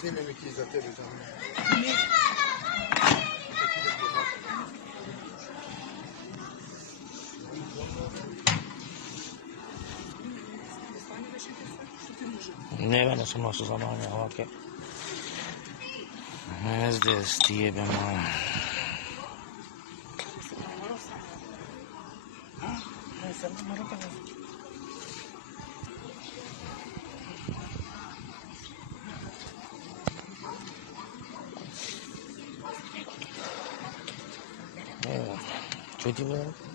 Dime mi chi za tebe tamo. Ne, mene sam nosu za manje ovake. SDS ti jebemo. Čuti me?